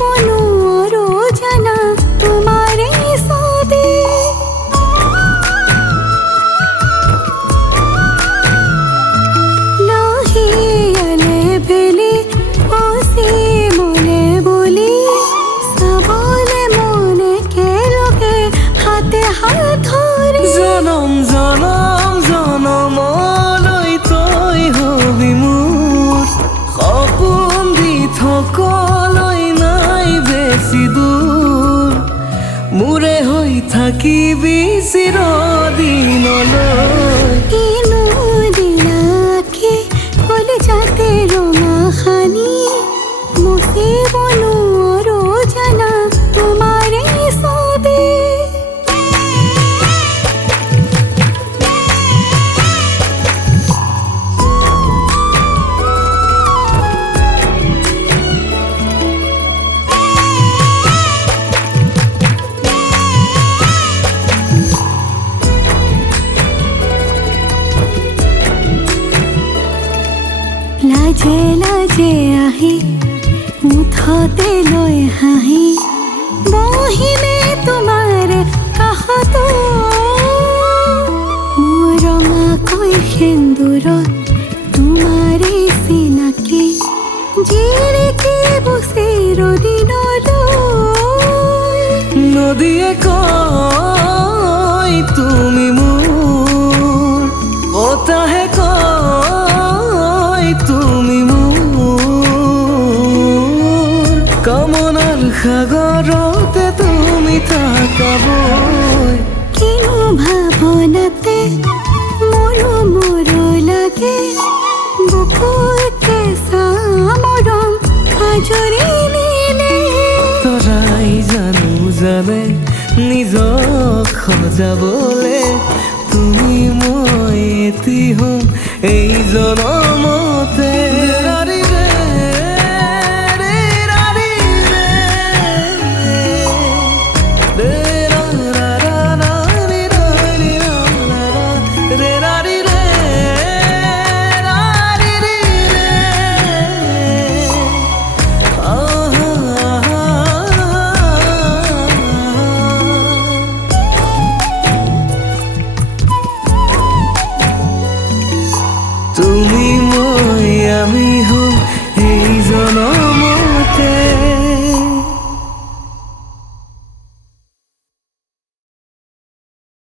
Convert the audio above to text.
নোৱাৰো জানা তোমাৰে ছবি লাহিয়ালে বেলি অচি মনে বুলি চাবলে মনে কেলগে হাতে হাত ধৰি জনম জনম জনমলৈ তই হবি মোৰ সপোন দি থকলৈ নাই বেছি দূৰ মোৰে হৈ থাকিবি চিৰদিনলৈ কিনো দিলাকে কলে যাতে ৰঙা খানি মুচিব নোৱাৰো জানা তোমাৰে ছবি লাজে লাজে আহি মুঠতে লৈ হাঁহি বহিমে তোমাৰ কাষতো মোৰ ৰঙাকৈ সেন্দুৰত তোমাৰে চিনাকি জিৰিকিব চিৰদিনলৈ নদীয়ে কয় তুমি মোৰ বতাহে কয় তুমি মোৰ কামনাৰ সাগৰতে তুমি থাকাবই কিনো ভাৱনাতে মোৰো মোৰো লাগে বুকুৰ কেঁচা মৰম আজৰি নিলে তৰাই জানো জানে নিজক সজাবলে তুমি মই এটি হ'ম এই জন